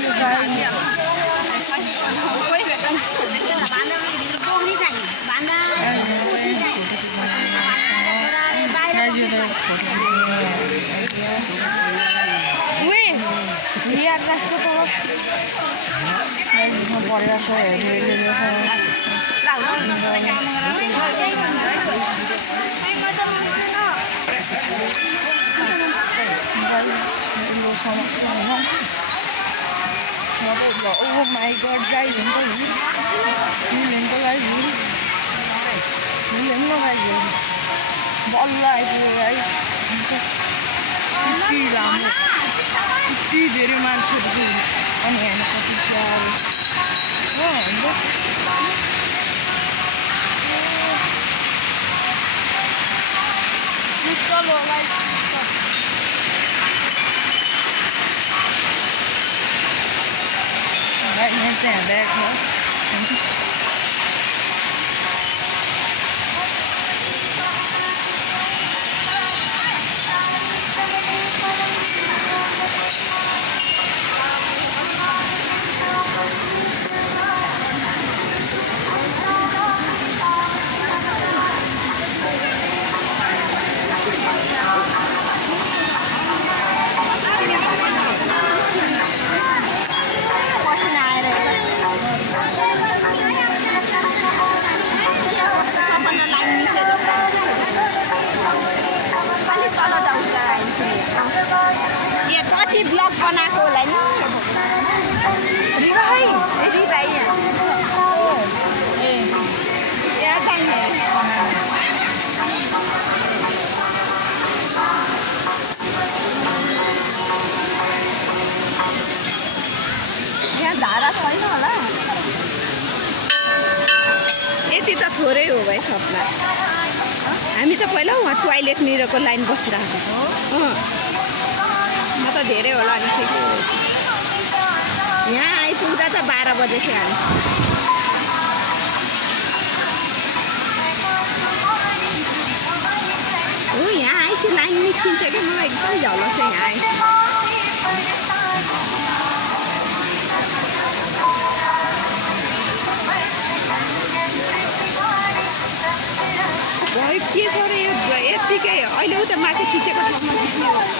यो गाई यार राख्छ त परेर छ Oh my god, guys, धेरै मान्छेहरू अनि हेर्न सकिन्छ चलो यहाँ चाहिँ ब्याग हो कति ब्लग बनाएको होला नि यहाँ धारा छैन होला यति त थोरै हो भाइ सबलाई हामी त पहिला उहाँ टोइलेटनिरको लाइन बसिरहेको म त धेरै होला नि ठिकै हो यहाँ आइपुग्दा त 12 बजे थियो हामी हो यहाँ आएपछि लाइन निस्किन्छ कि मलाई एकदम झल छ यहाँ आए के छ र यो यत्तिकै अहिले उता माथि खिचेको ठाउँमा